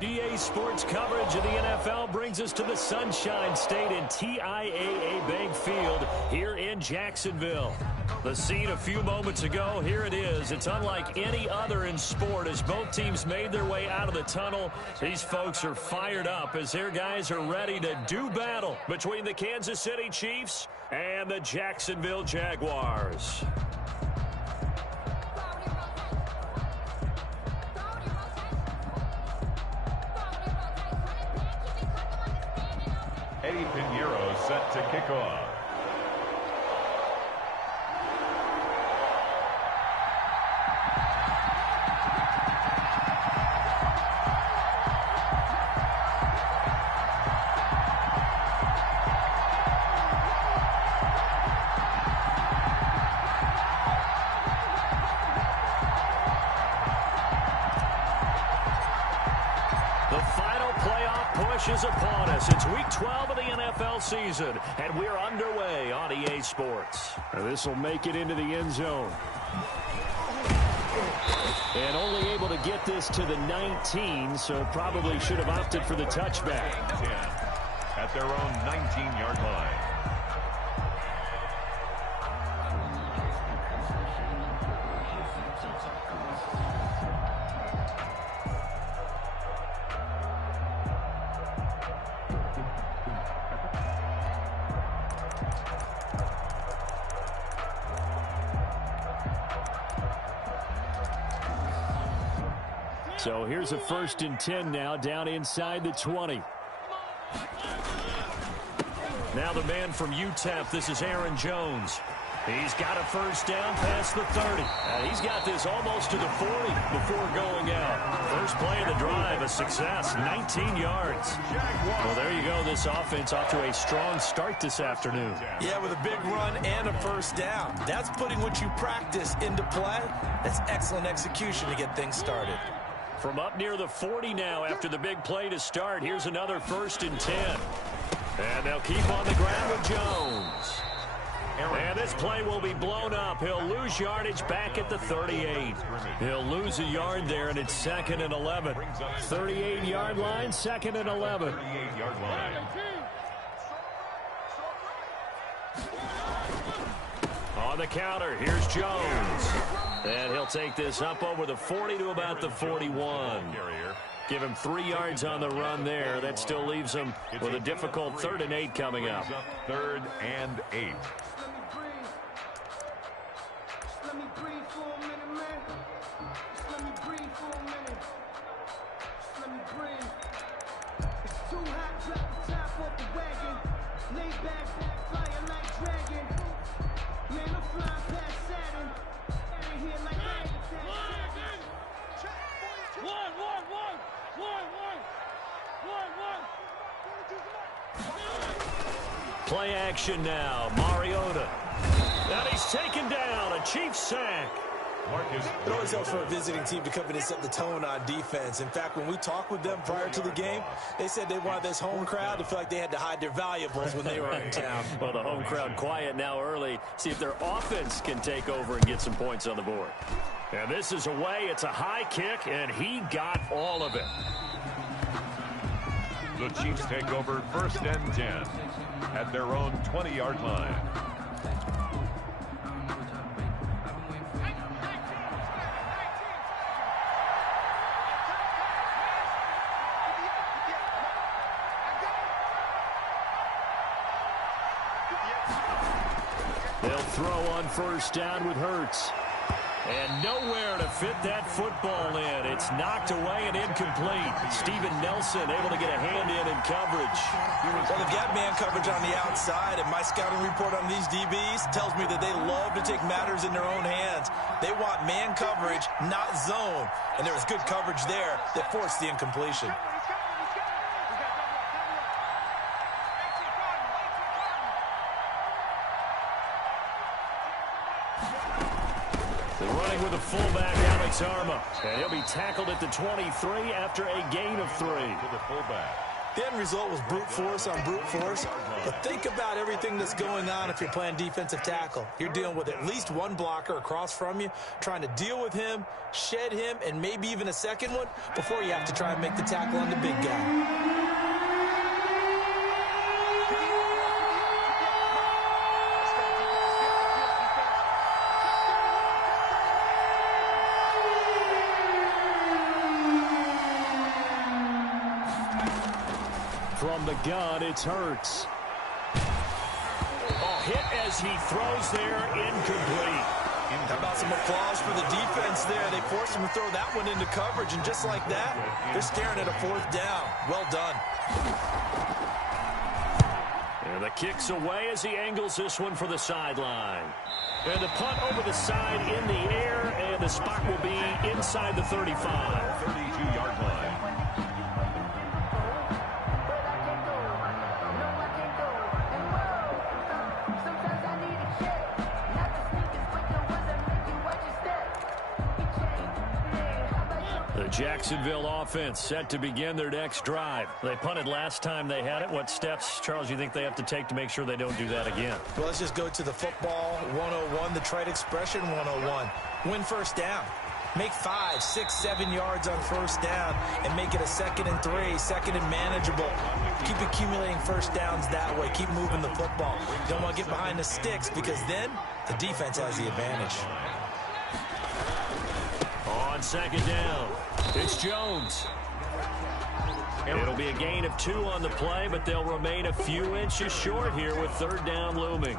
EA Sports coverage of the NFL brings us to the Sunshine State and TIAA Bank Field here in Jacksonville. The scene a few moments ago, here it is. It's unlike any other in sport as both teams made their way out of the tunnel. These folks are fired up as their guys are ready to do battle between the Kansas City Chiefs and the Jacksonville Jaguars. Eddie Pinheiro set to kick off. Is upon us. It's week 12 of the NFL season, and we're underway on EA Sports. This will make it into the end zone. And only able to get this to the 19, so probably should have opted for the touchback. 10 at their own 19-yard line. So here's a 1st and 10 now, down inside the 20. Now the man from UTEP, this is Aaron Jones. He's got a 1st down past the 30. He's got this almost to the 40 before going out. First play of the drive, a success, 19 yards. Well, there you go. This offense off to a strong start this afternoon. Yeah, with a big run and a 1st down. That's putting what you practice into play. That's excellent execution to get things started. From up near the 40 now after the big play to start. Here's another 1st and 10. And they'll keep on the ground with Jones. And this play will be blown up. He'll lose yardage back at the 38. He'll lose a yard there, and it's 2nd and 11. 38-yard line, 2nd and 11. 38-yard line. On the counter, here's Jones. And he'll take this up over the 40 to about the 41. Give him 3 yards on the run there. That still leaves him with a difficult 3rd and 8 coming up. 3rd and 8. Let me breathe for a minute, man. Let me breathe for a minute. Let me breathe. It's too hot, drop the top off the wagon. Lay back, flying like dragon. Man, I'm flying past Saturn. Out of here like that. Play action now. Mariota. And he's taken down. A Chiefs sack. It always helps for a visiting team to come in and set the tone on defense. In fact, when we talked with them prior to the game, they said they wanted this home crowd to feel like they had to hide their valuables when they were in town. Well, the home crowd quiet now early. See if their offense can take over and get some points on the board. And this is away. It's a high kick, and he got all of it. The Chiefs take over 1st and 10 at their own 20-yard line. They'll throw on 1st down with Hurts. And nowhere to fit that football in. It's knocked away and incomplete. Steven Nelson able to get a hand in coverage. Well, they've got man coverage on the outside, and my scouting report on these DBs tells me that they love to take matters in their own hands. They want man coverage, not zone. And there was good coverage there that forced the incompletion. Running with the fullback, Alex Arma. And he'll be tackled at the 23 after a gain of 3. To the fullback. The end result was brute force on brute force. But think about everything that's going on if you're playing defensive tackle. You're dealing with at least one blocker across from you, trying to deal with him, shed him, and maybe even a second one before you have to try and make the tackle on the big guy. From the gun, it's Hurts. Hit as he throws there, incomplete. How about some applause for the defense there? They forced him to throw that one into coverage, and just like that, they're staring at a 4th down. Well done. And the kick's away as he angles this one for the sideline. And the punt over the side in the air, and the spot will be inside the 35. 32-yard line. Jacksonville offense set to begin their next drive. They punted last time they had it. What steps, Charles, you think they have to take to make sure they don't do that again? Well, let's just go to the football 101, the trite expression 101. Win first down. Make 5, 6, 7 yards on first down and make it a 2nd and 3, 2nd and manageable. Keep accumulating first downs that way. Keep moving the football. You don't want to get behind the sticks because then the defense has the advantage. On 2nd down, it's Jones. It'll be a gain of 2 on the play, but they'll remain a few inches short here with 3rd down looming.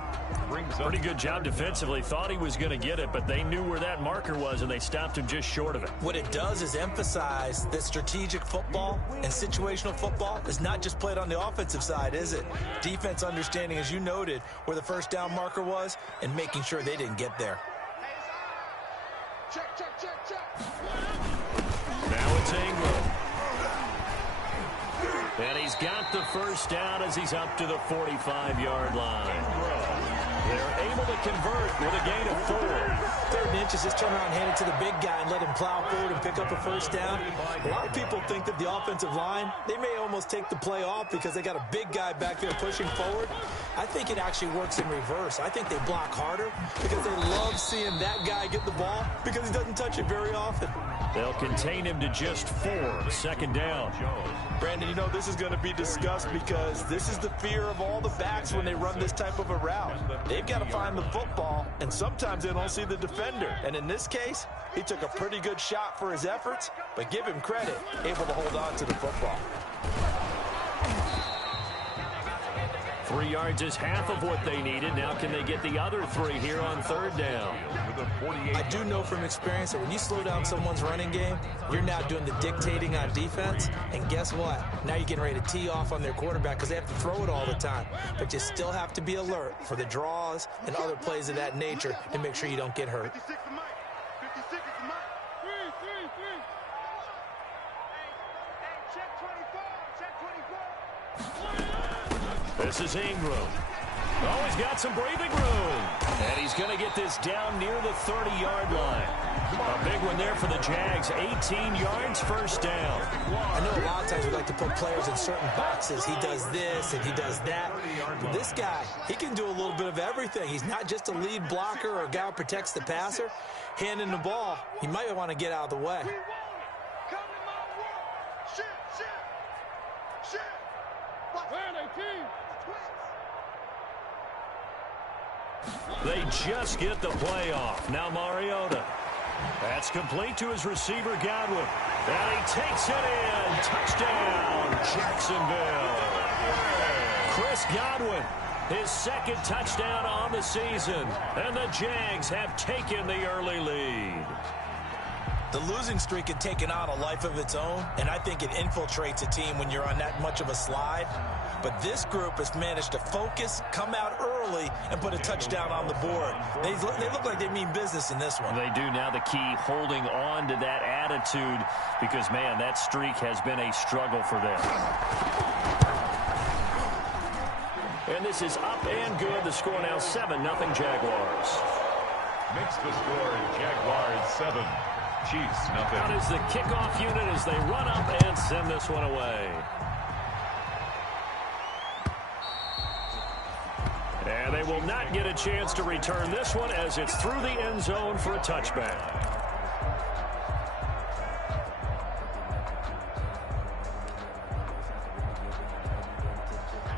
Pretty good job defensively. Thought he was going to get it, but they knew where that marker was, and they stopped him just short of it. What it does is emphasize that strategic football and situational football is not just played on the offensive side, is it? Defense understanding, as you noted, where the 1st down marker was and making sure they didn't get there. Check, check, check, check. Now it's Ingram. And he's got the 1st down as he's up to the 45-yard line. They're able to convert with a gain of 4. 3rd and inches, just turn around and hand it to the big guy and let him plow forward and pick up a 1st down. A lot of people think that the offensive line, they may almost take the play off because they got a big guy back there pushing forward. I think it actually works in reverse. I think they block harder because they love seeing that guy get the ball because he doesn't touch it very often. They'll contain him to just 4. 2nd down. Brandon, you know, this is going to be discussed because this is the fear of all the backs when they run this type of a route. They've got to find the football, and sometimes they don't see the defender. And in this case, he took a pretty good shot for his efforts, but give him credit, able to hold on to the football. 3 yards is half of what they needed. Now can they get the other 3 here on 3rd down? I do know from experience that when you slow down someone's running game, you're now doing the dictating on defense. And guess what? Now you're getting ready to tee off on their quarterback because they have to throw it all the time. But you still have to be alert for the draws and other plays of that nature to make sure you don't get hurt. 56 to Mike. 56 to Mike. 3. Hey, check 24. Check 24. This is Ingram. Oh, he's got some breathing room. And he's going to get this down near the 30-yard line. A big one there for the Jags. 18 yards, 1st down. I know a lot of times we like to put players in certain boxes. He does this and he does that. But this guy, he can do a little bit of everything. He's not just a lead blocker or a guy who protects the passer. Handing the ball, he might want to get out of the way. We won. Come to my world. Shit. Where they team? They just get the play off. Now Mariota. That's complete to his receiver, Godwin. And he takes it in. Touchdown, Jacksonville. Chris Godwin, his 2nd touchdown on the season. And the Jags have taken the early lead. The losing streak had taken on a life of its own, and I think it infiltrates a team when you're on that much of a slide. But this group has managed to focus, come out early, and put a touchdown on the board. They look like they mean business in this one. They do. Now the key, holding on to that attitude, because, man, that streak has been a struggle for them. And this is up and good. The score now 7-0 Jaguars. Makes the score Jaguars 7. Chiefs nothing. Out is the kickoff unit as they run up and send this one away. And they will not get a chance to return this one as it's through the end zone for a touchback.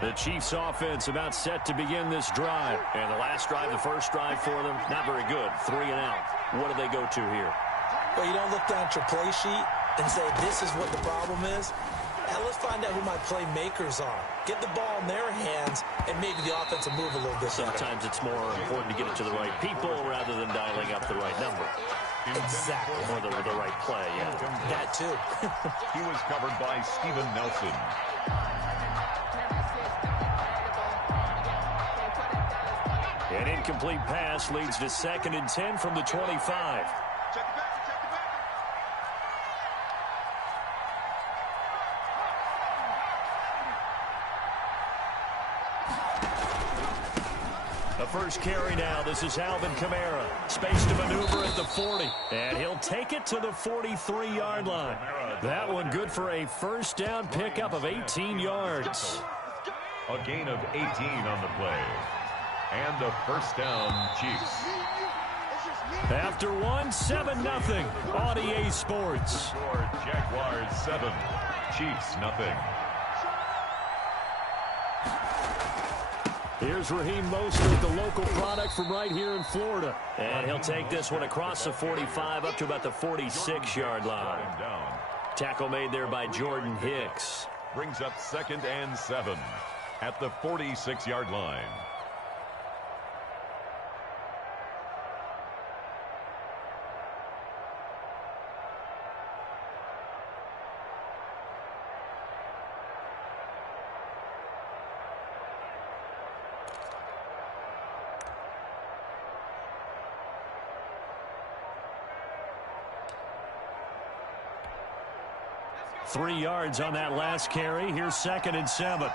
The Chiefs offense about set to begin this drive. And the last drive, the first drive for them, not very good. 3 and out. What do they go to here? Well, you don't look down at your play sheet and say, this is what the problem is. Now, let's find out who my playmakers are. Get the ball in their hands, and maybe the offense will move a little bit better. Sometimes it's more important to get it to the right people rather than dialing up the right number. Exactly. Or the right play, yeah. That, too. He was covered by Steven Nelson. An incomplete pass leads to 2nd and 10 from the 25. The first carry now. This is Alvin Kamara. Space to maneuver at the 40. And he'll take it to the 43-yard line. That one good for a first down pickup of 18 yards. A gain of 18 on the play. And a first down, Chiefs. After 7-0 on EA Sports. Score Jaguars 7, Chiefs nothing. Here's Raheem Mostert, the local product from right here in Florida. And he'll take this one across the 45 up to about the 46-yard line. Tackle made there by Jordan Hicks. Brings up 2nd and 7 at the 46-yard line. Three yards on that last carry. Here's 2nd and 7.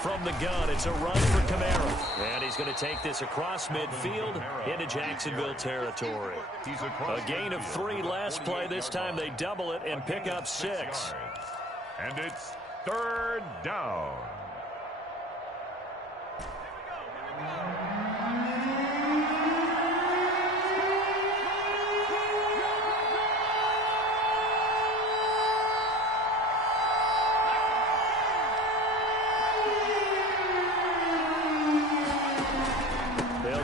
From the gun, it's a run for Kamara. And he's going to take this across midfield into Jacksonville territory. A gain of 3 last play. This time they double it and pick up 6. And it's 3rd down.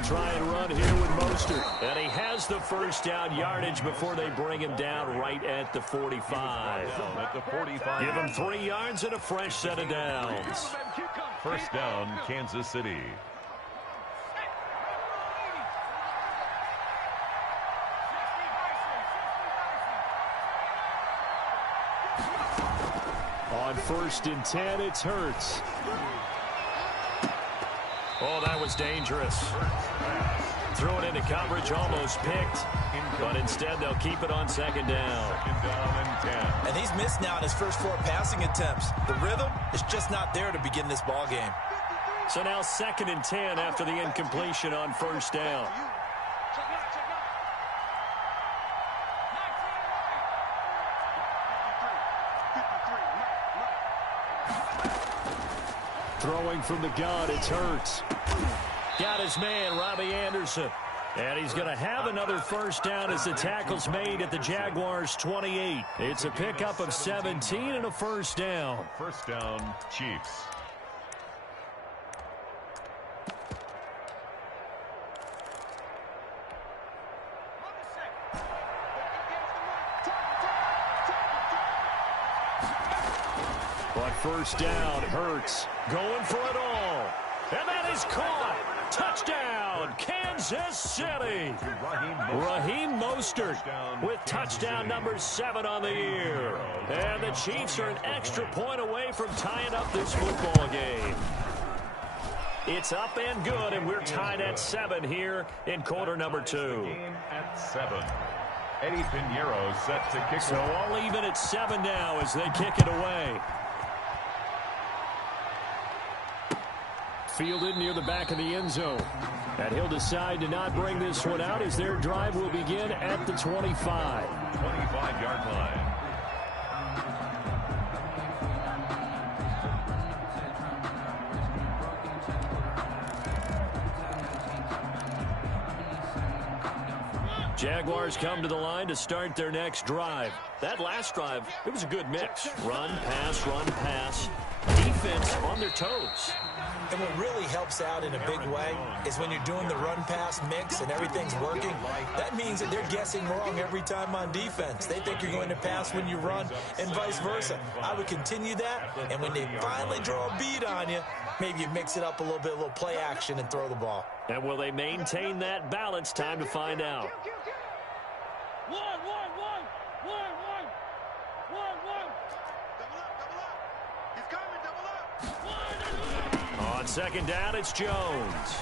Try and run here with Mostert. And he has the first down yardage before they bring him down right at the 45. Give him 3 yards and a fresh set of downs. First down, Kansas City. On 1st and 10, it's Hurts. Oh, that was dangerous. Threw it into coverage, almost picked. But instead, they'll keep it on 2nd down. 2nd down and 10. And he's missed now in his first 4 passing attempts. The rhythm is just not there to begin this ball game. So now 2nd and 10 after the incompletion on 1st down. Throwing from the gun, it's Hurts. Got his man, Robbie Anderson. And he's going to have another first down as the tackle's made at the Jaguars' 28. It's a pickup of 17 and a first down. First down, Chiefs. On 1st down, Hurts going for it all. And that is caught. Touchdown, Kansas City. Raheem Mostert with touchdown number 7 on the year. And the Chiefs are an extra point away from tying up this football game. It's up and good, and we're tied at 7 here in quarter number 2. Game at 7. Eddie Pinheiro set to kick. So all even at 7 now as they kick it away. Fielded near the back of the end zone. And he'll decide to not bring this one out as their drive will begin at the 25. 25-yard line. Jaguars come to the line to start their next drive. That last drive, it was a good mix. Run, pass. Defense on their toes. And what really helps out in a big way is when you're doing the run-pass mix and everything's working, that means that they're guessing wrong every time on defense. They think you're going to pass when you run and vice versa. I would continue that, and when they finally draw a beat on you, maybe you mix it up a little play action and throw the ball. And will they maintain that balance? Time to find out. On second down, it's Jones.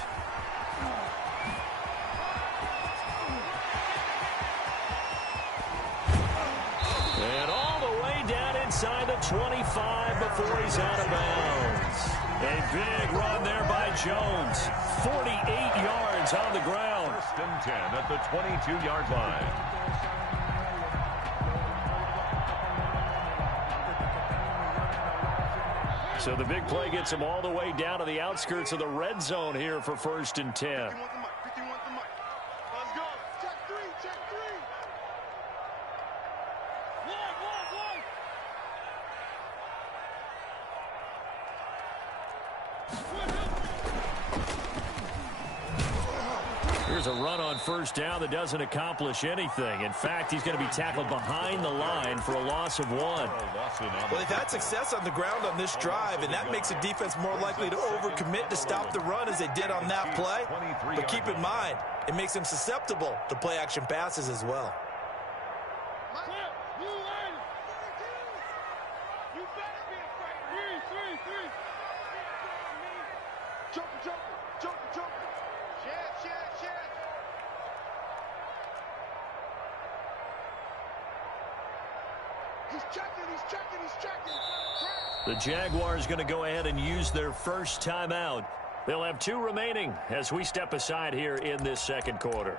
And all the way down inside the 25 before he's out of bounds. A big run there by Jones. 48 yards on the ground. First and 10 at the 22-yard line. So the big play gets him all the way down to the outskirts of the red zone here for first and 10. Let's go. Check three. Here's a run on first down that doesn't accomplish anything. In fact, he's going to be tackled behind the line for a loss of 1. Well, they've had success on the ground on this drive, and that makes the defense more likely to overcommit to stop the run as they did on that play. But keep in mind, it makes them susceptible to play-action passes as well. The Jaguars going to go ahead and use their first timeout. They'll have 2 remaining as we step aside here in this second quarter.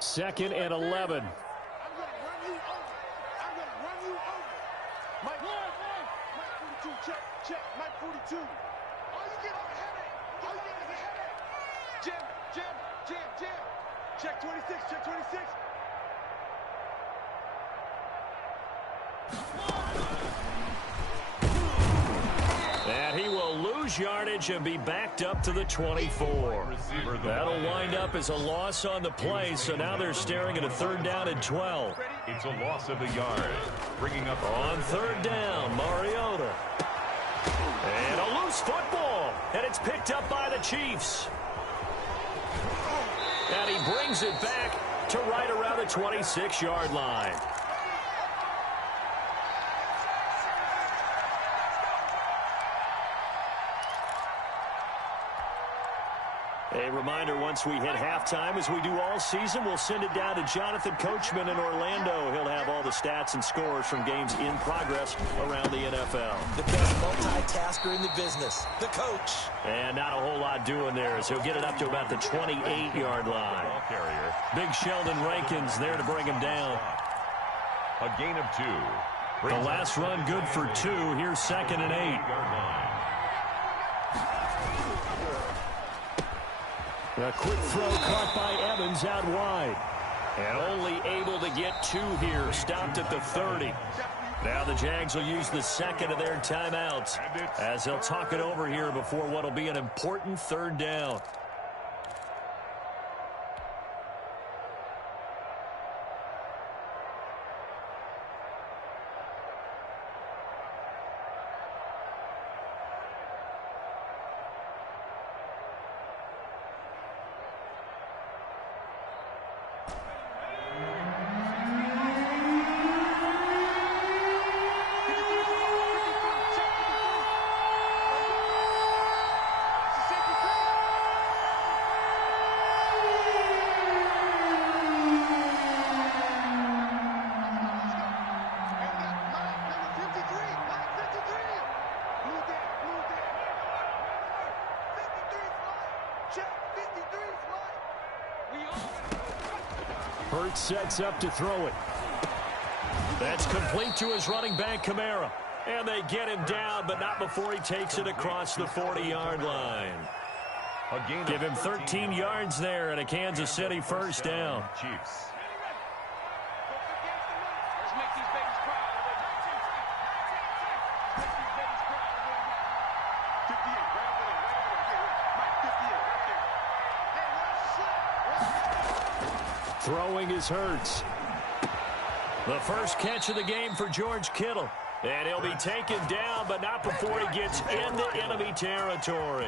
Second and 11. Check, Mike 42. Oh, you get a headache. Jam. Check 26. And he will lose yardage and be backed up to the 24. That'll wind up as a loss on the play, so now they're staring at a third down and 12. It's a loss of a yard. Bringing up on third down, Mariota. And a loose football, and it's picked up by the Chiefs. And he brings it back to right around the 26-yard line. A reminder, once we hit halftime, as we do all season, we'll send it down to Jonathan Coachman in Orlando. He'll have all the stats and scores from games in progress around the NFL. The best multitasker in the business, the coach. And not a whole lot doing there, as he'll get it up to about the 28-yard line. Big Sheldon Rankins there to bring him down. A gain of 2. The last run good for 2. Here's second and 8. A quick throw caught by Evans out wide. And only able to get 2 here. Stopped at the 30. Now the Jags will use the second of their timeouts as they'll talk it over here before what will be an important third down. Hurts sets up to throw it. That's complete to his running back, Kamara. And they get him down, but not before he takes it across the 40-yard line. Give him 13 yards there and a Kansas City first down. Chiefs. Throwing is Hurts. The first catch of the game for George Kittle. And he'll be taken down, but not before he gets into enemy territory.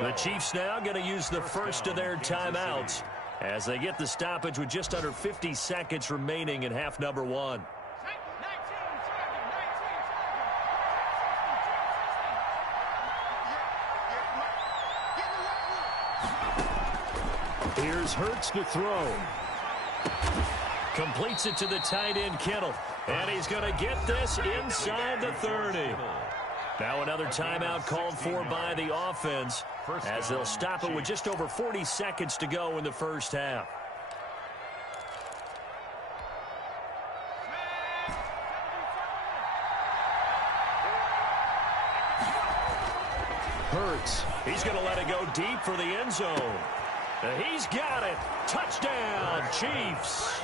The Chiefs now going to use the first of their timeouts as they get the stoppage with just under 50 seconds remaining in half number one. Here's Hurts to throw. Completes it to the tight end, Kittle. And he's going to get this inside the 30. Now another timeout called for by the offense as they'll stop it with just over 40 seconds to go in the first half. Hurts. He's going to let it go deep for the end zone. He's got it. Touchdown, Chiefs.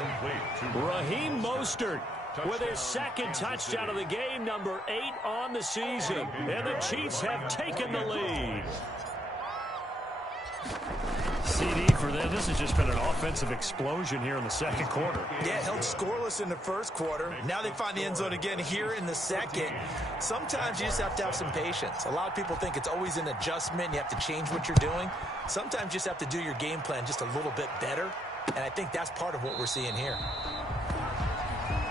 Raheem Mostert with his second touchdown of the game, number 8 on the season. And the Chiefs have taken the lead. CD for them. This has just been an offensive explosion here in the second quarter. Yeah, held scoreless in the first quarter. Now they find the end zone again here in the second. Sometimes you just have to have some patience. A lot of people think it's always an adjustment. You have to change what you're doing. Sometimes you just have to do your game plan just a little bit better. And I think that's part of what we're seeing here.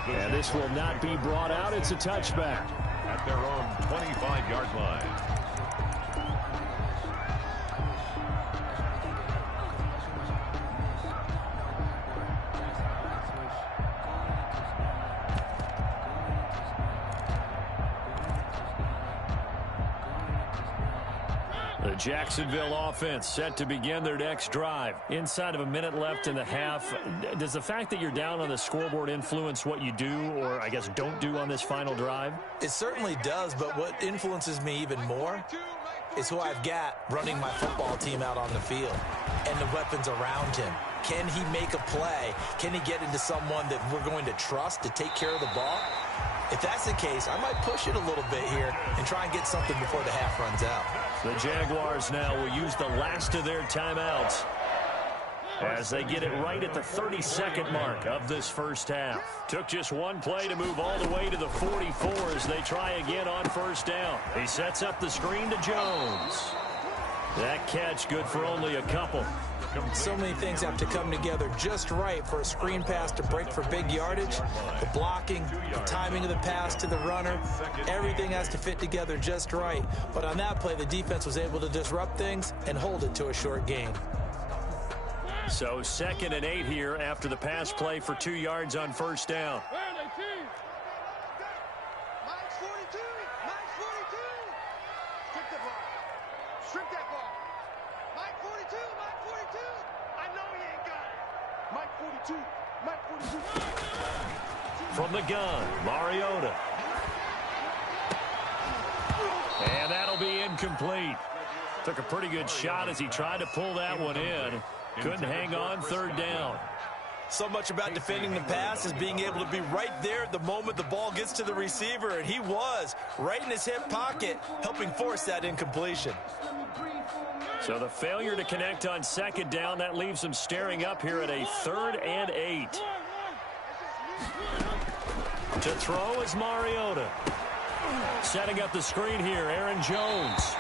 And this will not be brought out. It's a touchback. At their own 25-yard line. The Jacksonville offense set to begin their next drive. Inside of a minute left in the half. Does the fact that you're down on the scoreboard influence what you do, or I guess don't do on this final drive? It certainly does, but what influences me even more is who I've got running my football team out on the field and the weapons around him. Can he make a play? Can he get into someone that we're going to trust to take care of the ball? If that's the case, I might push it a little bit here and try and get something before the half runs out. The Jaguars now will use the last of their timeouts as they get it right at the 30-second mark of this first half. Took just one play to move all the way to the 44 as they try again on first down. He sets up the screen to Jones. That catch good for only a couple. So many things have to come together just right for a screen pass to break for big yardage. The blocking, the timing of the pass to the runner, everything has to fit together just right. But on that play, the defense was able to disrupt things and hold it to a short gain. So 2nd and 8 here after the pass play for 2 yards on first down. Mike's 42. Mike's 42. Strip the ball. Strip that ball. Mike 42. Mike 42. I know he ain't got it. Mike 42. Mike 42. From the gun, Mariota. And that'll be incomplete. Took a pretty good shot as he tried to pull that one in. Couldn't hang on, 3rd down. So much about defending the pass is being able to be right there at the moment the ball gets to the receiver, and he was right in his hip pocket, helping force that incompletion. So the failure to connect on 2nd down, that leaves him staring up here at a 3rd and 8. To throw is Mariota. Setting up the screen here, Aaron Jones.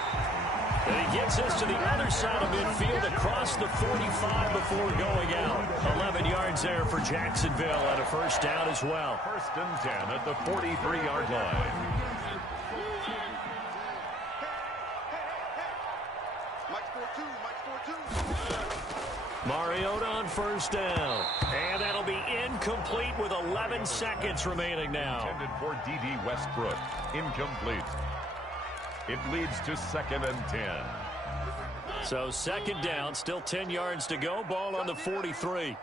And he gets this to the other side of midfield across the 45 before going out. 11 yards there for Jacksonville and a first down as well. 1st and 10 at the 43-yard line. Mike's 4-2. Mike's 4-2. Mariota on first down. And that'll be incomplete with 11 seconds remaining now. Intended for D.D. Westbrook. Incomplete. It leads to 2nd and 10. So 2nd down, still 10 yards to go. Ball on the 43.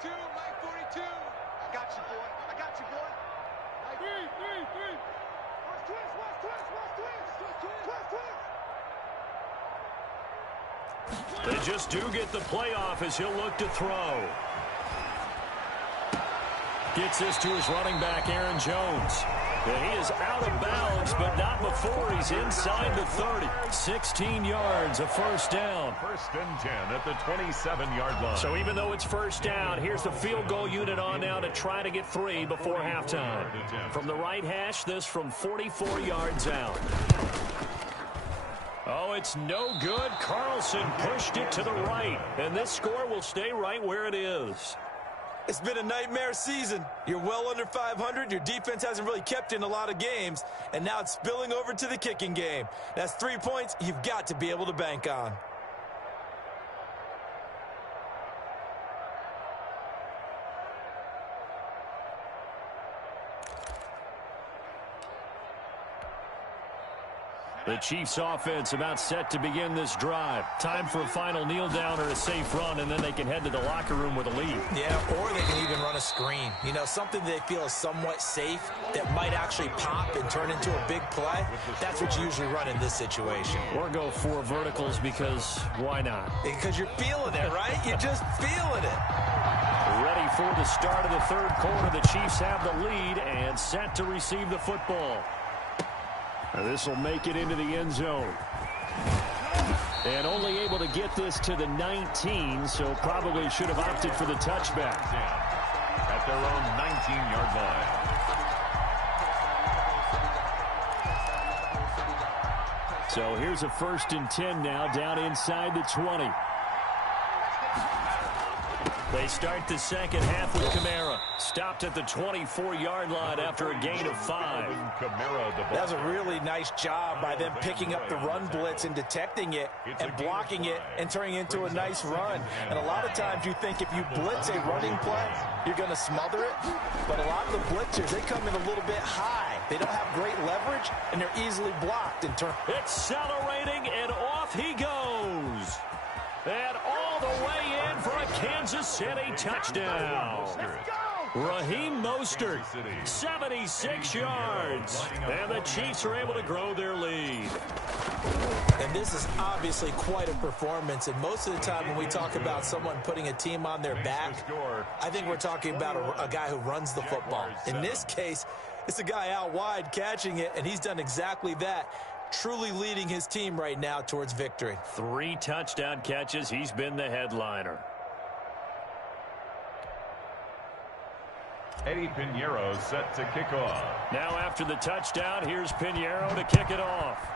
42, Mike 42. I got you, boy. I got you, boy. Three. Watch twist. They just do get the playoff as he'll look to throw. Gets this to his running back, Aaron Jones. And he is out of bounds, but not before he's inside the 30. 16 yards, a first down. 1st and 10 at the 27-yard line. So even though it's first down, here's the field goal unit on now to try to get 3 before halftime. From the right hash, this from 44 yards out. Oh, it's no good. Carlson pushed it to the right, and this score will stay right where it is. It's been a nightmare season. You're well under 500. Your defense hasn't really kept you in a lot of games, and now it's spilling over to the kicking game. That's 3 points you've got to be able to bank on. The Chiefs offense about set to begin this drive. Time for a final kneel down or a safe run, and then they can head to the locker room with a lead. Yeah, or they can even run a screen. You know, something they feel is somewhat safe that might actually pop and turn into a big play. That's what you usually run in this situation. Or go 4 verticals because why not? Because you're feeling it, right? You're just feeling it. Ready for the start of the third quarter. The Chiefs have the lead and set to receive the football. This will make it into the end zone. And only able to get this to the 19, so probably should have opted for the touchback. At their own 19-yard line. So here's a 1st and 10 now, down inside the 20. They start the second half with Kamara. Stopped at the 24-yard line after a gain of 5. That was a really nice job by them picking up the run blitz and detecting it and blocking it and turning it into a nice run. And a lot of times you think if you blitz a running play, you're going to smother it. But a lot of the blitzers, they come in a little bit high. They don't have great leverage, and they're easily blocked in turn. Accelerating, and off he goes. And all the way in for a Kansas City touchdown. Raheem Mostert, 76 yards. And the Chiefs are able to grow their lead. And this is obviously quite a performance. And most of the time when we talk about someone putting a team on their back, I think we're talking about a guy who runs the football. In this case, it's a guy out wide catching it, and he's done exactly that. Truly leading his team right now towards victory. 3 touchdown catches. He's been the headliner. Eddie Pinheiro set to kick off. Now after the touchdown, here's Pinheiro to kick it off.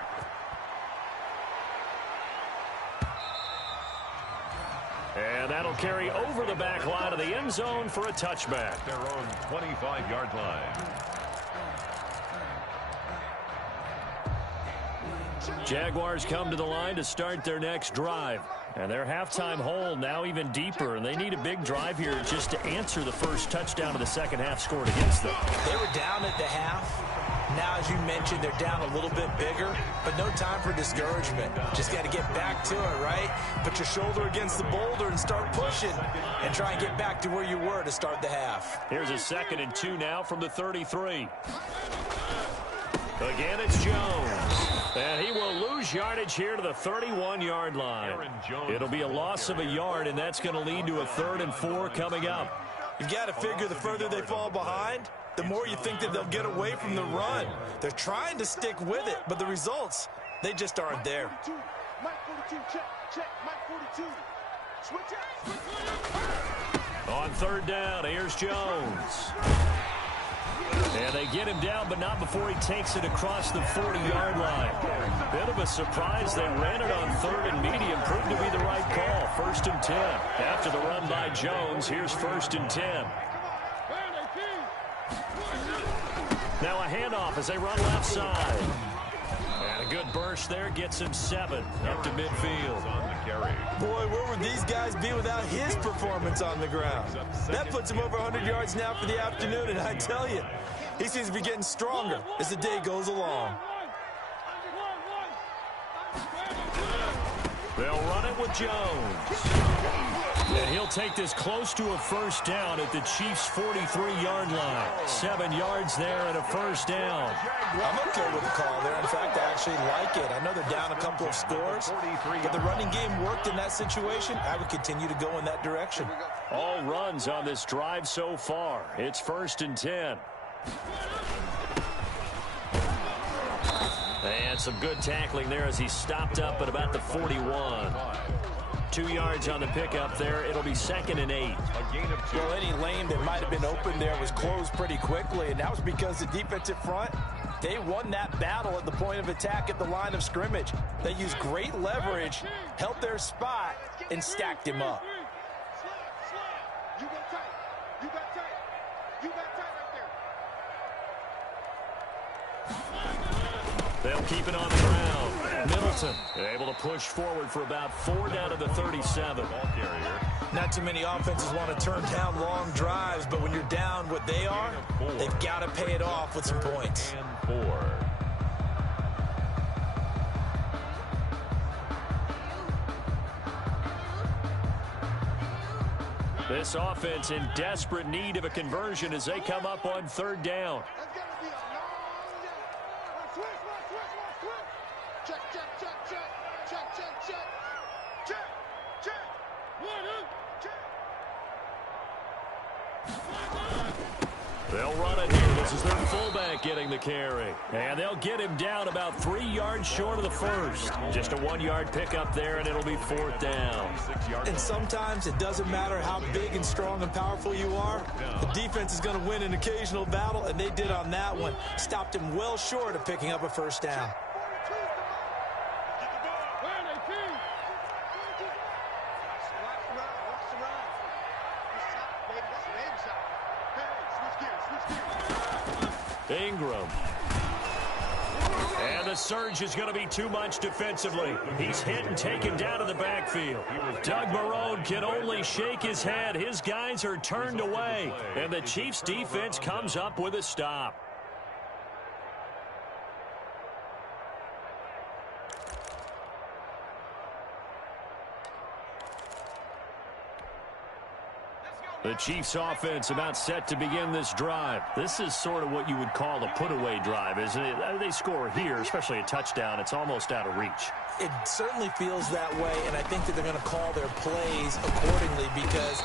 And that'll carry over the back line of the end zone for a touchback. Their own 25-yard line. Jaguars come to the line to start their next drive. And their halftime hole now even deeper, and they need a big drive here just to answer the first touchdown of the second half scored against them. They were down at the half. Now, as you mentioned, they're down a little bit bigger, but no time for discouragement. Just got to get back to it, right? Put your shoulder against the boulder and start pushing and try and get back to where you were to start the half. Here's a 2nd and 2 now from the 33. Again, it's Jones. And he will lose yardage here to the 31-yard line. It'll be a loss of a yard, and that's going to lead to a 3rd and 4 coming up. You've got to figure the further they fall behind, the more you think that they'll get away from the run. They're trying to stick with it, but the results, they just aren't there. Mike 42, check, Mike 42. Switch On 3rd down, here's Jones. And they get him down, but not before he takes it across the 40-yard line. Bit of a surprise. They ran it on 3rd and medium. Proved to be the right call. 1st and 10. After the run by Jones, here's 1st and 10. Now a handoff as they run left side. And a good burst there gets him 7 up to midfield. Boy, where would these guys be without his performance on the ground? That puts him over 100 yards now for the afternoon, and I tell you, he seems to be getting stronger as the day goes along. They'll run it with Jones. And he'll He'll take this close to a first down at the Chiefs' 43-yard line. 7 yards there and a first down. I'm okay with the call there. In fact, I actually like it. I know they're down a couple of scores, but the running game worked in that situation. I would continue to go in that direction. All runs on this drive so far. It's 1st and 10. And some good tackling there as he stopped up at about the 41. 2 yards on the pickup there. It'll be 2nd and 8. Well, any lane that might have been open there was closed pretty quickly, and that was because the defensive front, they won that battle at the point of attack at the line of scrimmage. They used great leverage, held their spot, and stacked him up. You got tight. You got tight. You got tight right there. They'll keep it on the ground. Middleton able to push forward for about 4 down to the 37. Not too many offenses want to turn down long drives, but when you're down what they are, they've got to pay it off with some points. And 4. This offense in desperate need of a conversion as they come up on 3rd down. That's got to be a long switch. Check, check, check, check. Check, check, check. Check, check. 1, 2, check. They'll run it here. This is their fullback getting the carry. And they'll get him down about 3 yards short of the first. Just a 1-yard pickup there, and it'll be 4th down. And sometimes it doesn't matter how big and strong and powerful you are. The defense is going to win an occasional battle, and they did on that one. Stopped him well short of picking up a first down. Ingram. And the surge is going to be too much defensively. He's hit and taken down to the backfield. Doug Marrone can only shake his head. His guys are turned away. And the Chiefs defense comes up with a stop. The Chiefs offense about set to begin this drive. This is sort of what you would call a put-away drive, isn't it? They score here, especially a touchdown. It's almost out of reach. It certainly feels that way, and I think that they're going to call their plays accordingly because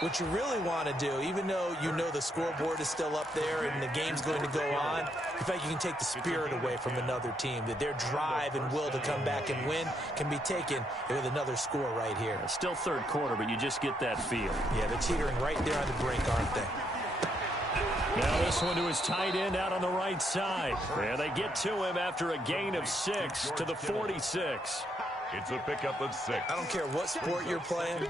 what you really want to do, even though you know the scoreboard is still up there and the game's going to go on, in fact, you can take the spirit away from another team, that their drive and will to come back and win can be taken with another score right here. It's still 3rd quarter, but you just get that feel. Yeah, they're teetering right there on the brink, aren't they? Now this one to his tight end out on the right side. And they get to him after a gain of 6 to the 46. It's a pickup of 6. I don't care what sport you're playing.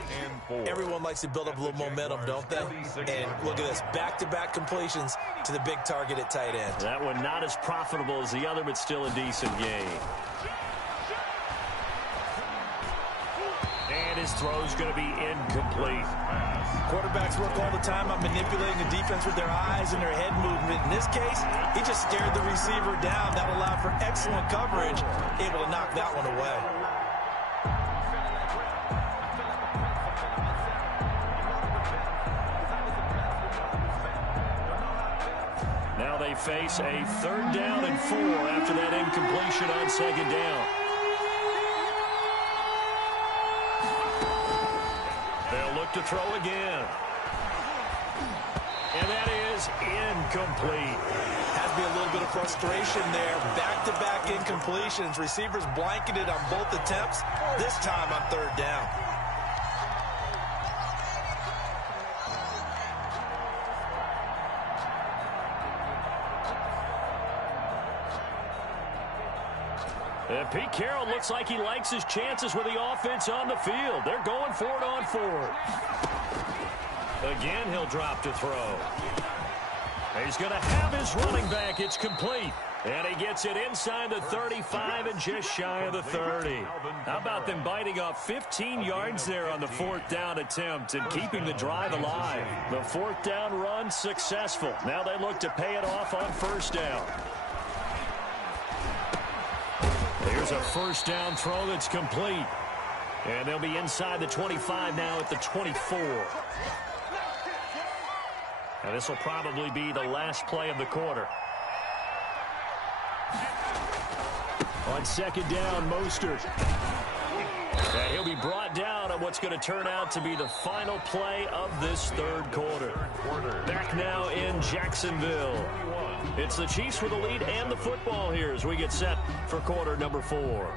Everyone likes to build up a little momentum, don't they? And look at this, back-to-back completions to the big target at tight end. That one not as profitable as the other, but still a decent gain. And his throw's going to be incomplete. Quarterbacks work all the time on manipulating the defense with their eyes and their head movement. In this case, he just stared the receiver down. That allowed for excellent coverage, able to knock that one away. Now they face a 3rd down and 4 after that incompletion on 2nd down. They'll look to throw again. And that is incomplete. Has to be a little bit of frustration there. Back-to-back incompletions. Receivers blanketed on both attempts, this time on 3rd down. Pete Carroll looks like he likes his chances with the offense on the field. They're going for it on 4th. Again, he'll drop to throw. He's going to have his running back. It's complete. And he gets it inside the 35 and just shy of the 30. How about them biting off 15 yards there on the 4th down attempt and keeping the drive alive? The 4th down run successful. Now they look to pay it off on 1st down. Here's a 1st down throw that's complete. And they'll be inside the 25 now at the 24. And this will probably be the last play of the quarter. On second down, Mostert. And he'll be brought down on what's going to turn out to be the final play of this third quarter. Back now in Jacksonville. It's the Chiefs with the lead and the football here as we get set for quarter number 4.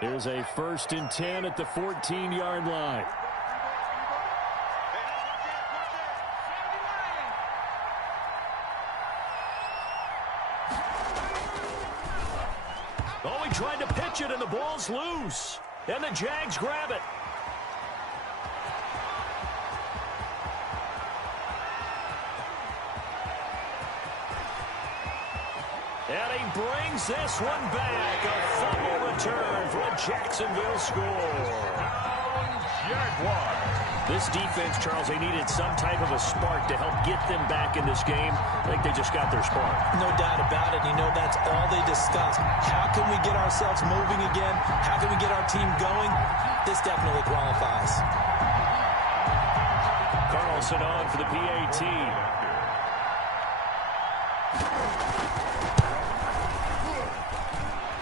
Here's a 1st and 10 at the 14-yard line. Oh, he tried to pitch it, and the ball's loose. And the Jags grab it. And he brings this one back. A fumble return for a Jacksonville score. Jaguars. This defense, Charles, they needed some type of a spark to help get them back in this game. I think they just got their spark. No doubt about it. You know, that's all they discussed. How can we get ourselves moving again? How can we get our team going? This definitely qualifies. Carlson on for the PAT.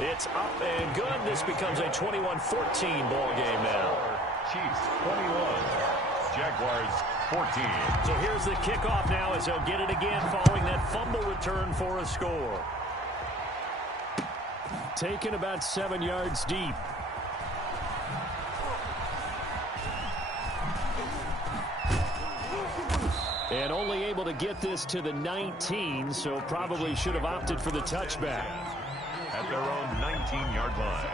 It's up and good. This becomes a 21-14 ball game now. Chiefs 21, Jaguars 14. So here's the kickoff now as they'll get it again following that fumble return for a score. Taken about 7 yards deep. And only able to get this to the 19, so probably should have opted for the touchback. At their own 19-yard line.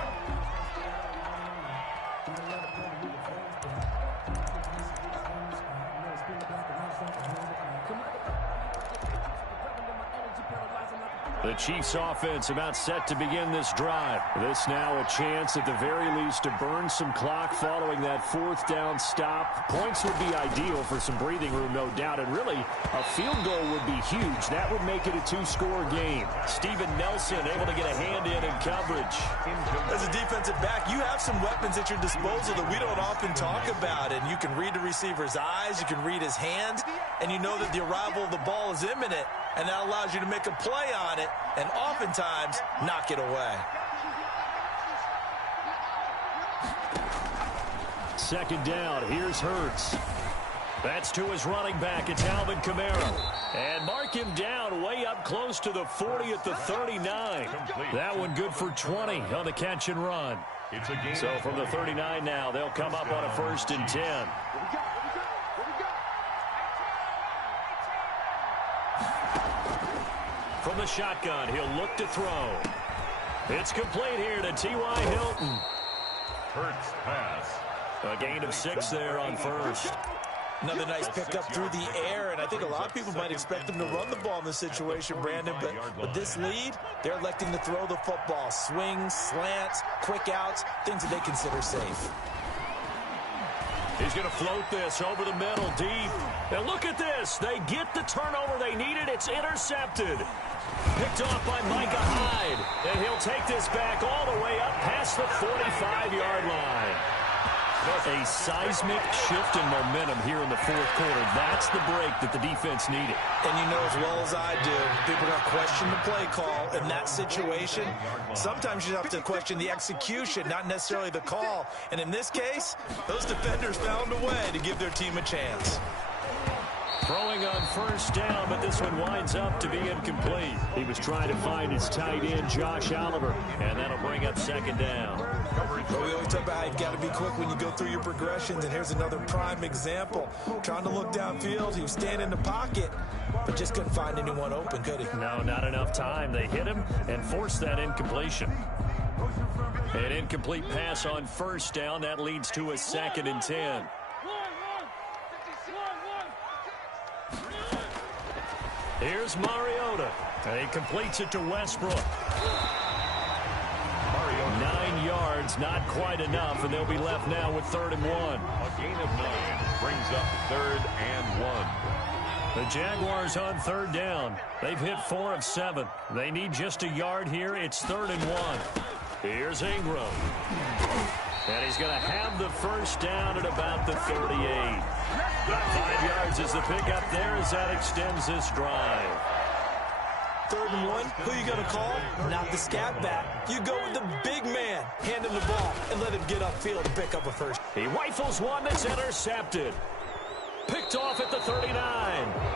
The Chiefs offense about set to begin this drive. This now a chance at the very least to burn some clock following that 4th down stop. Points would be ideal for some breathing room, no doubt, and really a field goal would be huge. That would make it a 2-score game. Steven Nelson able to get a hand in coverage. As a defensive back, you have some weapons at your disposal that we don't often talk about, and you can read the receiver's eyes, you can read his hand, and you know that the arrival of the ball is imminent, and that allows you to make a play on it and oftentimes knock it away. Second down. Here's Hurts. That's to his running back. It's Alvin Kamara. And mark him down way up close to the 40 at the 39. That one good for 20 on the catch and run. So from the 39 now, they'll come up on a 1st and 10. From the shotgun, he'll look to throw. It's complete here to T.Y. Hilton. Hurts pass. A gain of 6 there on 1st. Another nice pickup through the air, and I think a lot of people might expect them to run the ball in this situation, Brandon, but with this lead, they're electing to throw the football. Swings, slants, quick outs, things that they consider safe. He's going to float this over the middle, deep. And look at this. They get the turnover they needed. It's intercepted. Picked off by Micah Hyde. And he'll take this back all the way up past the 45-yard line. A seismic shift in momentum here in the 4th quarter. That's the break that the defense needed. And you know as well as I do, people are going to question the play call in that situation. Sometimes you have to question the execution, not necessarily the call. And in this case, those defenders found a way to give their team a chance. Throwing on 1st down, but this one winds up to be incomplete. He was trying to find his tight end, Josh Oliver, and that'll bring up 2nd down. But we always talk about how you've got to be quick when you go through your progressions, and here's another prime example. Trying to look downfield, he was standing in the pocket, but just couldn't find anyone open, could he? No, not enough time. They hit him and forced that incompletion. An incomplete pass on 1st down. That leads to a 2nd and 10. Here's Mariota. And he completes it to Westbrook. 9 yards, not quite enough, and they'll be left now with 3rd and 1. A gain of 9 brings up 3rd and 1. The Jaguars on 3rd down. They've hit 4 of 7. They need just a yard here. It's 3rd and 1. Here's Ingram. And he's going to have the first down at about the 38. 5 yards is the pickup there as that extends this drive. 3rd and 1, who you going to call? Not the scat back. You go with the big man. Hand him the ball and let him get upfield and pick up a first. He rifles one that's intercepted. Picked off at the 39.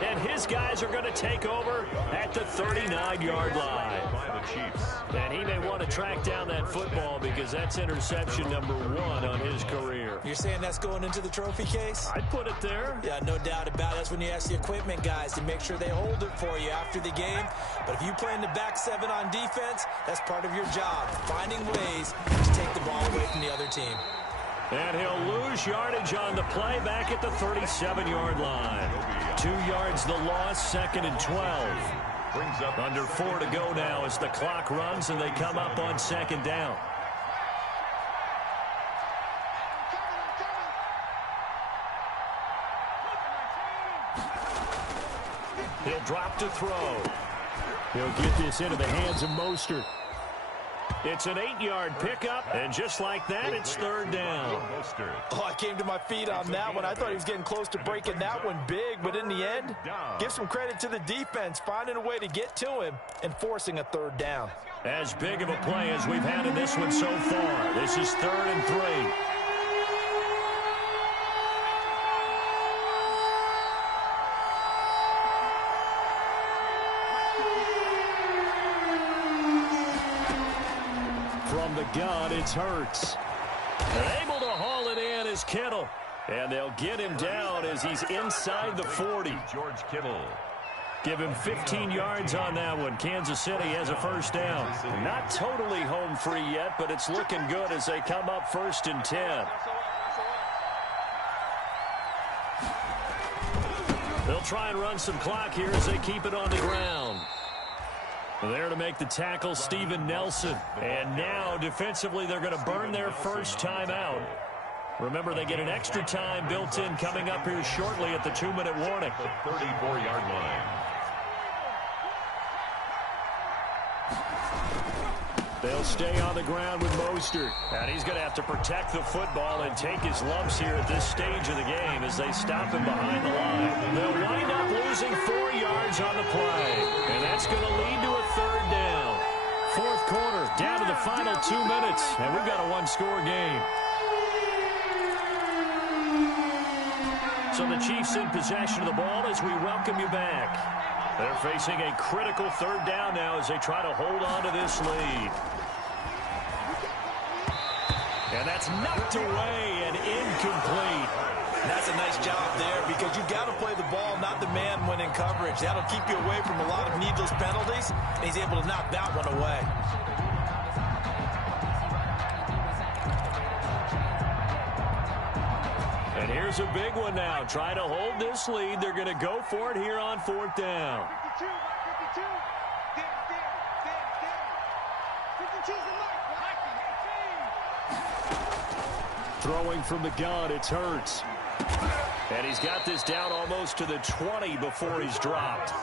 And his guys are going to take over at the 39-yard line. By the Chiefs. And he may want to track down that football because that's interception number 1 on his career. You're saying that's going into the trophy case? I'd put it there. Yeah, no doubt about it. That's when you ask the equipment guys to make sure they hold it for you after the game. But if you play in the back 7 on defense, that's part of your job, finding ways to take the ball away from the other team. And he'll lose yardage on the play back at the 37-yard line. 2 yards the loss, 2nd and 12. Brings up Under 4 to go now as the clock runs and they come up on 2nd down. He'll drop to throw. He'll get this into the hands of Mostert. It's an 8-yard pickup, and just like that, it's 3rd down. Oh, I came to my feet on that one. I thought he was getting close to breaking that one big, but in the end, give some credit to the defense, finding a way to get to him and forcing a 3rd down. As big of a play as we've had in this one so far. This is 3rd and 3. From the gun, it's Hurts. And able to haul it in is Kittle. And they'll get him down as he's inside the 40. George Kittle. Give him 15 yards on that one. Kansas City has a first down. Not totally home free yet, but it's looking good as they come up 1st and 10. They'll try and run some clock here as they keep it on the ground. There to make the tackle, Steven Nelson. And now, defensively, they're going to burn their first timeout. Remember, they get an extra time built in coming up here shortly at the 2-minute warning. The 34-yard line. They'll stay on the ground with Mostert. And he's going to have to protect the football and take his lumps here at this stage of the game as they stop him behind the line. They'll wind up losing 4 yards on the play. And that's going to lead to a 3rd down. 4th quarter, down to the final 2 minutes. And we've got a 1-score game. So the Chiefs in possession of the ball as we welcome you back. They're facing a critical 3rd down now as they try to hold on to this lead. And that's knocked away and incomplete. That's a nice job there because you got to play the ball, not the man when in coverage. That'll keep you away from a lot of needless penalties, and he's able to knock that one away. And here's a big one now. Try to hold this lead. They're going to go for it here on 4th down. 52, 52. Damn. 52's the mark. Throwing from the gun, it's Hurts. And he's got this down almost to the 20 before he's dropped.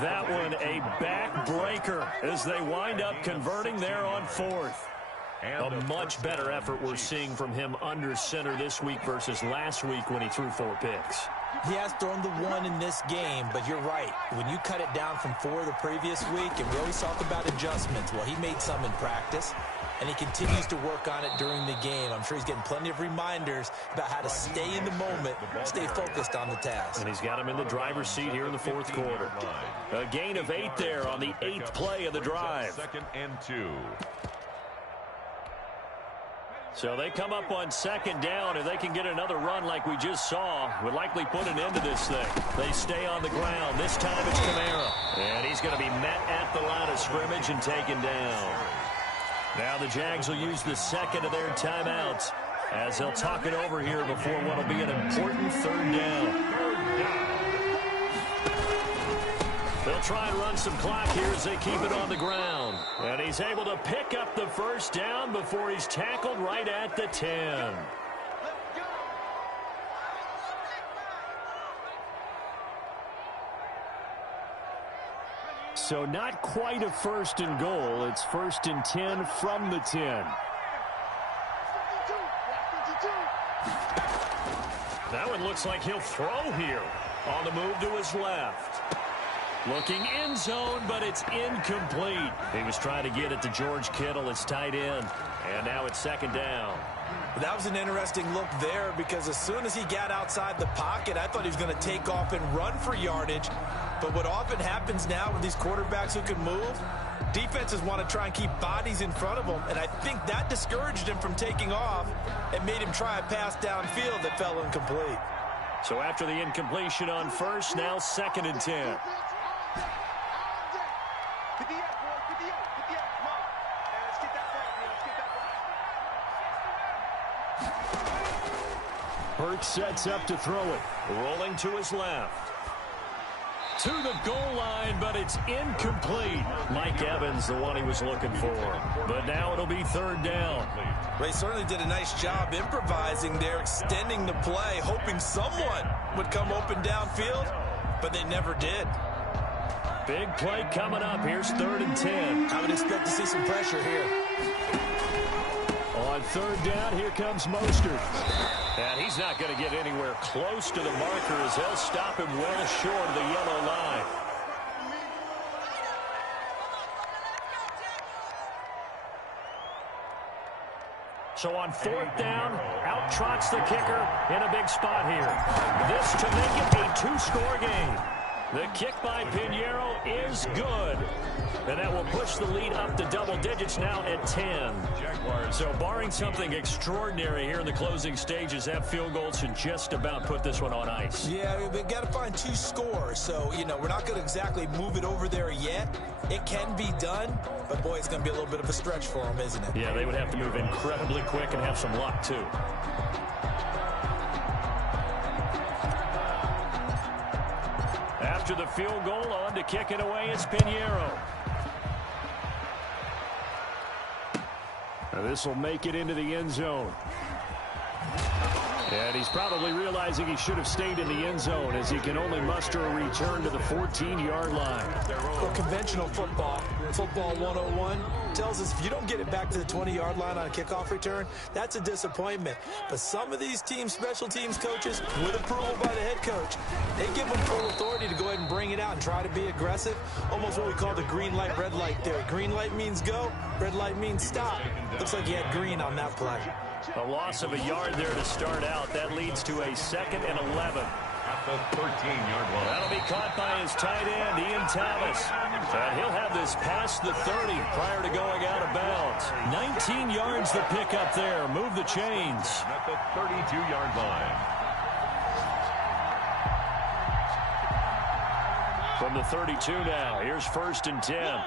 That one a backbreaker as they wind up converting there on 4th. A much better effort we're seeing from him under center this week versus last week when he threw 4 picks. He has thrown the 1 in this game, but you're right. When you cut it down from 4 the previous week, and we always talk about adjustments, well, he made some in practice, and he continues to work on it during the game. I'm sure he's getting plenty of reminders about how to stay in the moment, stay focused on the task. And he's got him in the driver's seat here in the 4th quarter. A gain of 8 there on the 8th play of the drive. 2nd and 2. So they come up on 2nd down. If they can get another run like we just saw, would likely put an end to this thing. They stay on the ground. This time it's Kamara. And he's going to be met at the line of scrimmage and taken down. Now the Jags will use the 2nd of their timeouts as they'll talk it over here before what will be an important 3rd down. They'll They'll try and run some clock here as they keep it on the ground. And he's able to pick up the first down before he's tackled right at the 10. So not quite a first and goal. It's 1st and 10 from the 10. That one looks like he'll throw here. On the move to his left. Looking end zone, but it's incomplete. He was trying to get it to George Kittle, his tight end. And now it's 2nd down. That was an interesting look there because as soon as he got outside the pocket, I thought he was going to take off and run for yardage. But what often happens now with these quarterbacks who can move, defenses want to try and keep bodies in front of them, and I think that discouraged him from taking off and made him try a pass downfield that fell incomplete. So after the incompletion on first, now 2nd and 10. Hurts sets up to throw it. Rolling to his left. To the goal line, but it's incomplete. Mike Evans, the one he was looking for. But now it'll be 3rd down. Ray certainly did a nice job improvising there, extending the play, hoping someone would come open downfield, but they never did. Big play coming up. Here's 3rd and 10. I would expect to see some pressure here. On 3rd down, here comes Mostert. And he's not going to get anywhere close to the marker as they'll stop him well short of the yellow line. So on 4th down, out trots the kicker in a big spot here. This to make it a 2-score game. The kick by Pinheiro is good. And that will push the lead up to double digits now at 10. So barring something extraordinary here in the closing stages, that field goal should just about put this one on ice. Yeah, we've got to find 2 scores. So, you know, we're not going to exactly move it over there yet. It can be done, but boy, it's going to be a little bit of a stretch for them, isn't it? Yeah, they would have to move incredibly quick and have some luck, too. After the field goal, on to kick it away, it's Pinheiro. Now this will make it into the end zone. And he's probably realizing he should have stayed in the end zone as he can only muster a return to the 14-yard line. Well, conventional football 101, tells us if you don't get it back to the 20-yard line on a kickoff return, that's a disappointment. But some of these teams, special teams coaches, with approval by the head coach, they give them full authority to go ahead and bring it out and try to be aggressive. Almost what we call the green light, red light theory. Green light means go, red light means stop. Looks like he had green on that play. A loss of a yard there to start out. That leads to a 2nd and 11. At the 13-yard line. That'll be caught by his tight end, Ian Thomas. And he'll have this past the 30 prior to going out of bounds. 19 yards the pick up there. Move the chains. At the 32-yard line. From the 32 now, here's 1st and 10.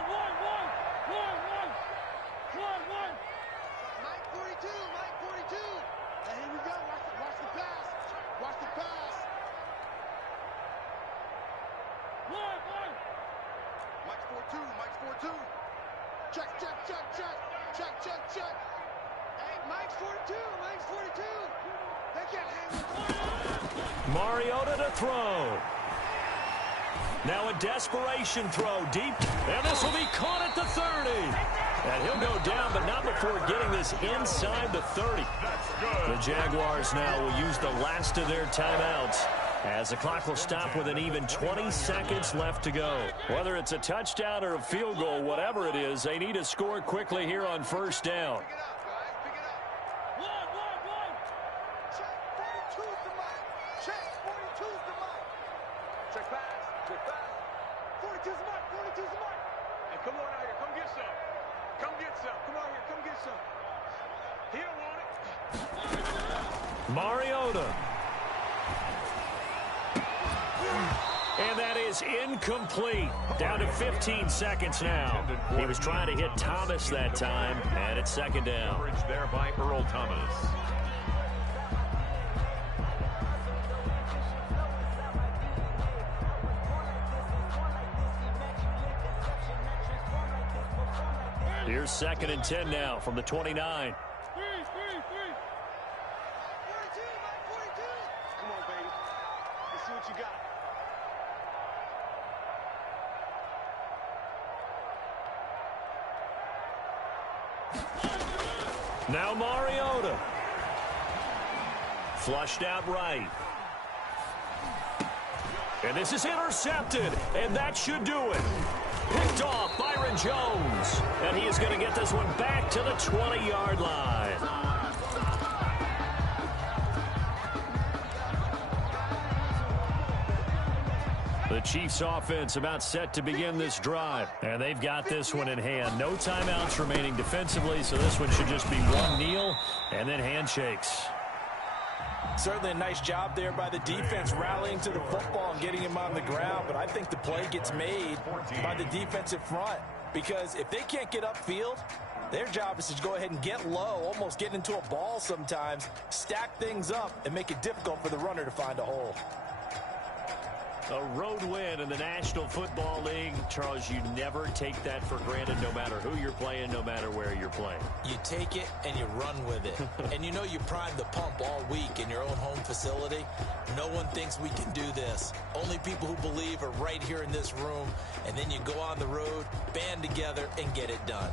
Mariota to throw. Now a desperation throw deep, and this will be caught at the 30. And he'll go down, but not before getting this inside the 30. The Jaguars now will use the last of their timeouts as the clock will stop with an even 20 seconds left to go. Whether it's a touchdown or a field goal, whatever it is, they need to score quickly here on 1st down. Mariota. And that is incomplete. Down to 15 seconds now. He was trying to hit Thomas that time, and it's 2nd down. Coverage there by Earl Thomas. Here's 2nd and 10 now from the 29. 42, Mike 42. Come on, baby. Let's see what you got. Now Mariota. Flushed out right. And this is intercepted, and that should do it. Picked off Byron Jones, and he is going to get this one back to the 20-yard line. The Chiefs offense about set to begin this drive, and they've got this one in hand. No timeouts remaining defensively, so this one should just be one kneel and then handshakes. Certainly a nice job there by the defense rallying to the football and getting him on the ground, but I think the play gets made by the defensive front because if they can't get upfield, their job is to go ahead and get low, almost get into a ball sometimes, stack things up, and make it difficult for the runner to find a hole. A road win in the National Football League. Charles, you never take that for granted no matter who you're playing, no matter where you're playing. You take it and you run with it. And you know you primed the pump all week in your own home facility. No one thinks we can do this. Only people who believe are right here in this room. And then you go on the road, band together, and get it done.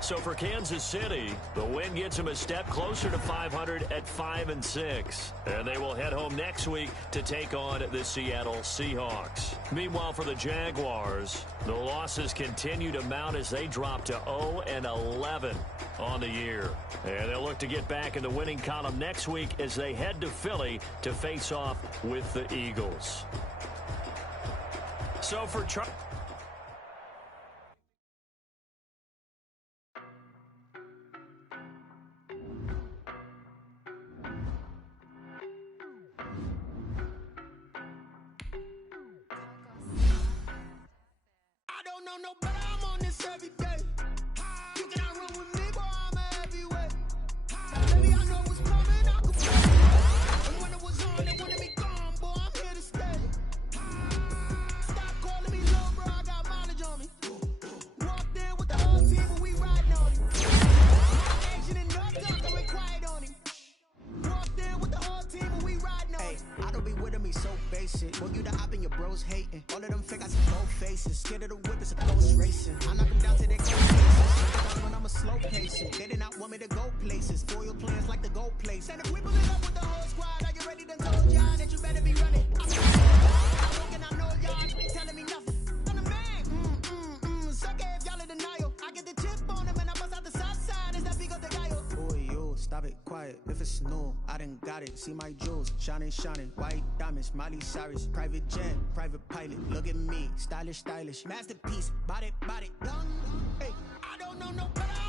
So for Kansas City, the win gets them a step closer to 500 at 5-6. And they will head home next week to take on the Seattle Seahawks. Meanwhile, for the Jaguars, the losses continue to mount as they drop to 0-11 on the year. And they'll look to get back in the winning column next week as they head to Philly to face off with the Eagles. So for No, but I'm on this every day. You cannot run with me, boy, I'm a heavyweight. Baby, I know what's coming, I can feel it. And when it was on, they wanted me gone, boy, I'm here to stay. Stop calling me low, bro, I got mileage on me. Walked in with the whole team, and we riding on him. Action and no talk, I went quiet on him. Walked in with the whole team, and we riding on him. I don't be with him, he's so basic. Well, you the op and your bros hating. All of them fake, I see both faces. Scared of the whip, it's a ghost racing. I knock them down to their gold places. When I'm a slow pacing. They did not want me to go places. Foil plans like the gold place. And if we pull it up with the whole squad, are you ready to told y'all that you better be running? I'm walking, I know y'all ain't telling me nothing. I'm the man. Sucker if y'all in denial. I get the chip on him and I bust out the south side. Is that big of the guy? Boy, yo, stop it, quiet. If it's no, I done got it. See my jewels, shining, shining. White diamonds, Miley Cyrus. Private jet, private pilot. Look at me, stylish, stylish. Masterpiece, body, young. Hey, I don't know no better.